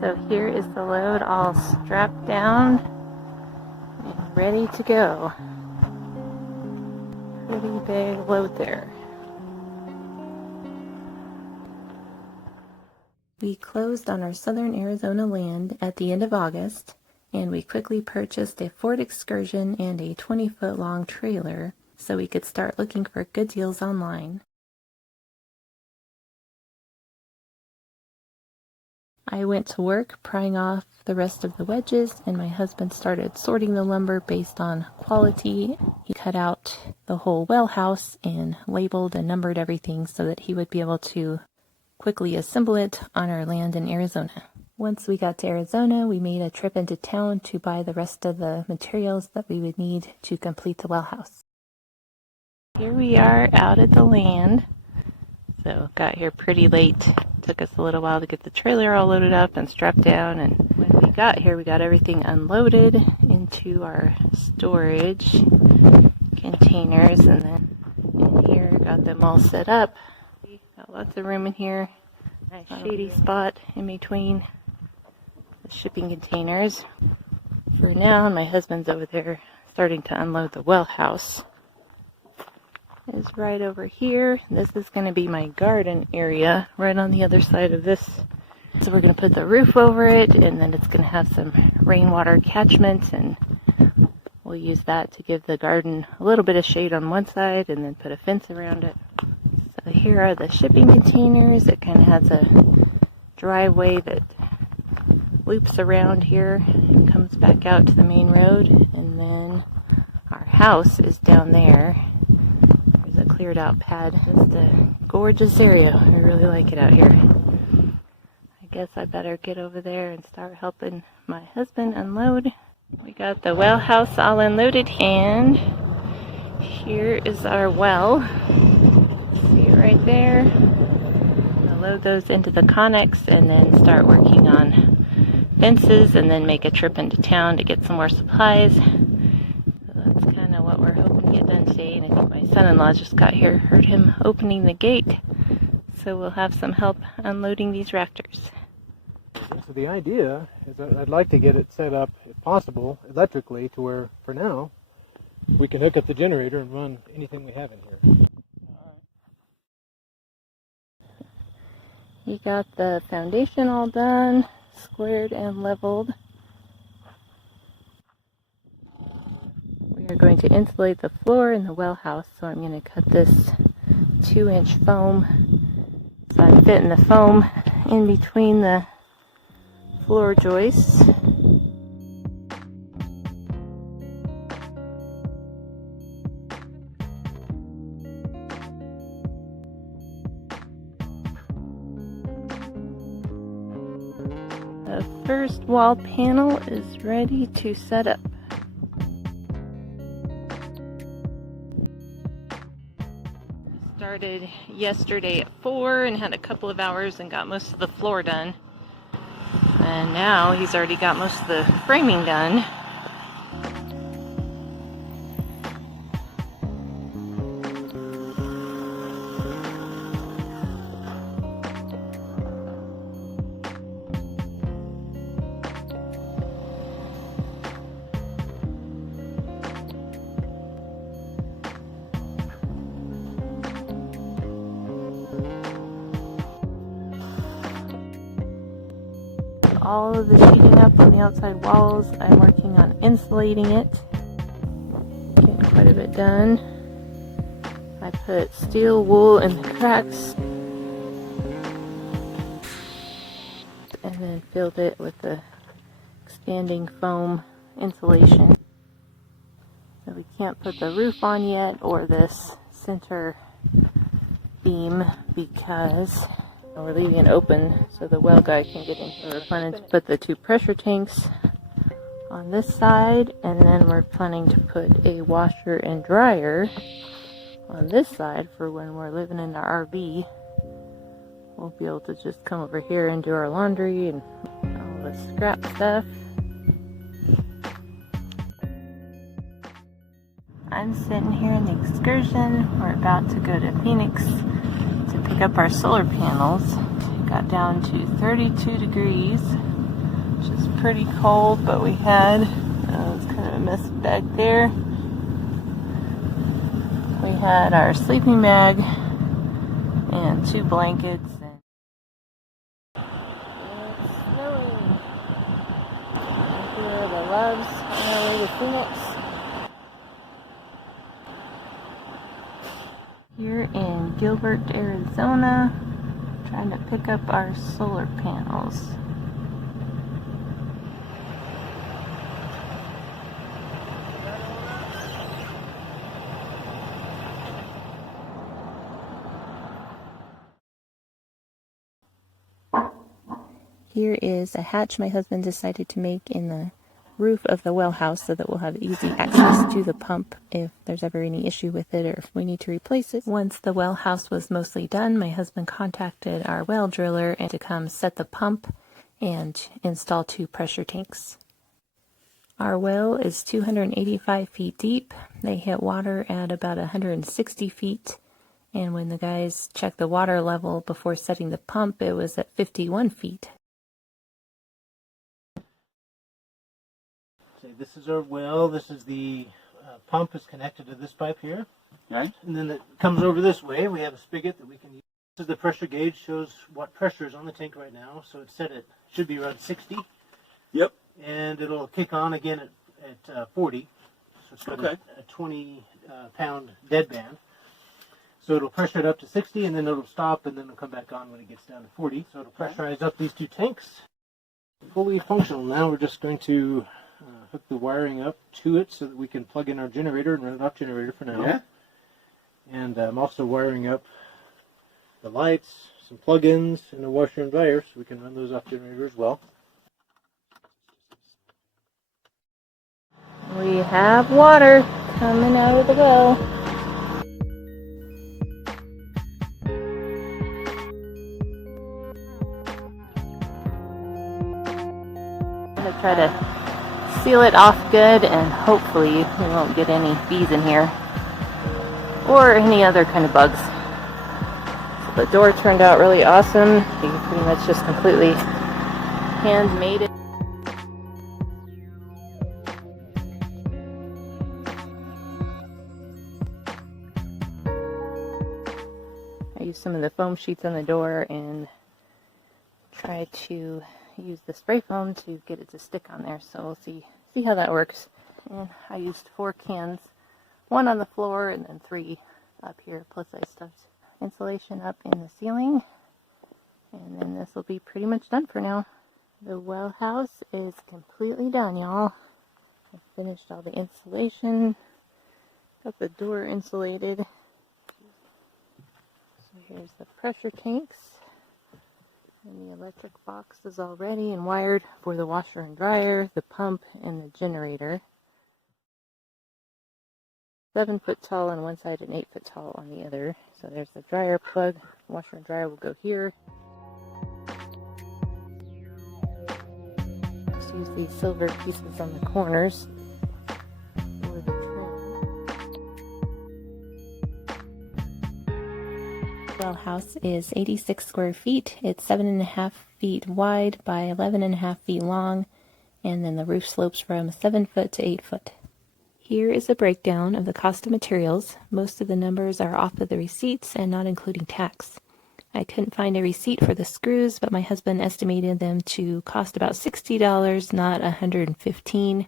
So here is the load all strapped down and ready to go. Pretty big load there. We closed on our southern Arizona land at the end of August, and we quickly purchased a Ford Excursion and a 20-foot long trailer so we could start looking for good deals online. I went to work prying off the rest of the wedges, and my husband started sorting the lumber based on quality. He cut out the whole well house and labeled and numbered everything so that he would be able to quickly assemble it on our land in Arizona. Once we got to Arizona, we made a trip into town to buy the rest of the materials that we would need to complete the well house. Here we are out at the land. So got here pretty late. Took us a little while to get the trailer all loaded up and strapped down, and when we got here we got everything unloaded into our storage containers, and then in here got them all set up. Got lots of room in here. Nice shady spot in between the shipping containers. For now, my husband's over there starting to unload the well house. Is right over here. This is going to be my garden area right on the other side of this. So we're going to put the roof over it, and then it's going to have some rainwater catchment, and we'll use that to give the garden a little bit of shade on one side and then put a fence around it. So here are the shipping containers. It kind of has a driveway that loops around here and comes back out to the main road, and then our house is down there. Cleared out pad. Just a gorgeous area. I really like it out here. I guess I better get over there and start helping my husband unload. We got the well house all unloaded, and here is our well. See it right there. I'll load those into the Connex and then start working on fences, and then make a trip into town to get some more supplies. That's kind of what we're hoping to get done today, and I think my son-in-law just got here, heard him opening the gate, so we'll have some help unloading these rafters. So the idea is that I'd like to get it set up, if possible, electrically, to where, for now, we can hook up the generator and run anything we have in here. You got the foundation all done, squared and leveled. We're going to insulate the floor in the well house, so I'm going to cut this 2-inch foam so I'm fitting the foam in between the floor joists. The first wall panel is ready to set up. Started yesterday at 4 and had a couple of hours and got most of the floor done. And now he's already got most of the framing done. All of the sheeting up on the outside walls. I'm working on insulating it. Getting quite a bit done. I put steel wool in the cracks and then filled it with the expanding foam insulation. So we can't put the roof on yet, or this center beam, because we're leaving it open so the well guy can get in. So we're planning to put the 2 pressure tanks on this side, and then we're planning to put a washer and dryer on this side for when we're living in our RV. We'll be able to just come over here and do our laundry and all the scrap stuff. I'm sitting here in the Excursion. We're about to go to Phoenix to pick up our solar panels. It got down to 32 degrees which is pretty cold, but we had, it's kind of a mess back there. We had our sleeping bag and 2 blankets. And it's snowing. And here are the Loves on our way to Phoenix. Here in Gilbert, Arizona, trying to pick up our solar panels. Here is a hatch my husband decided to make in the roof of the well house so that we'll have easy access to the pump if there's ever any issue with it or if we need to replace it. Once the well house was mostly done, my husband contacted our well driller and to come set the pump and install 2 pressure tanks. Our well is 285 feet deep. They hit water at about 160 feet. And when the guys checked the water level before setting the pump, it was at 51 feet. This is our well. This is the pump is connected to this pipe here. Right. And then it comes over this way. We have a spigot that we can use. This is the pressure gauge, shows what pressure is on the tank right now. So it's set at, should be around 60. Yep. And it'll kick on again at 40. So it's got Okay. a 20 pound deadband. So it'll pressure it up to 60 and then it'll stop and then it'll come back on when it gets down to 40. So it'll pressurize up these 2 tanks. Fully functional. Now we're just going to hook the wiring up to it so that we can plug in our generator and run it off generator for now. Yeah. And I'm also wiring up the lights, some plug-ins, and a washer and dryer so we can run those off generator as well. We have water coming out of the well. I'm going to try to seal it off good and hopefully we won't get any bees in here or any other kind of bugs. So the door turned out really awesome. He pretty much just completely handmade it. I used some of the foam sheets on the door and try to use the spray foam to get it to stick on there, so we'll see how that works. And I used 4 cans, 1 on the floor and then 3 up here, plus I stuffed insulation up in the ceiling, and then this will be pretty much done for now. The well house is completely done, y'all. I finished all the insulation, got the door insulated. So here's the pressure tanks. And the electric box is all ready and wired for the washer and dryer, the pump, and the generator. 7 foot tall on one side and 8 foot tall on the other. So there's the dryer plug. Washer and dryer will go here. Just use these silver pieces on the corners for the well house is 86 square feet. It's 7.5 feet wide by 11.5 feet long, and then the roof slopes from 7 foot to 8 foot. Here is a breakdown of the cost of materials. Most of the numbers are off of the receipts and not including tax. I couldn't find a receipt for the screws, but my husband estimated them to cost about $60, not $115.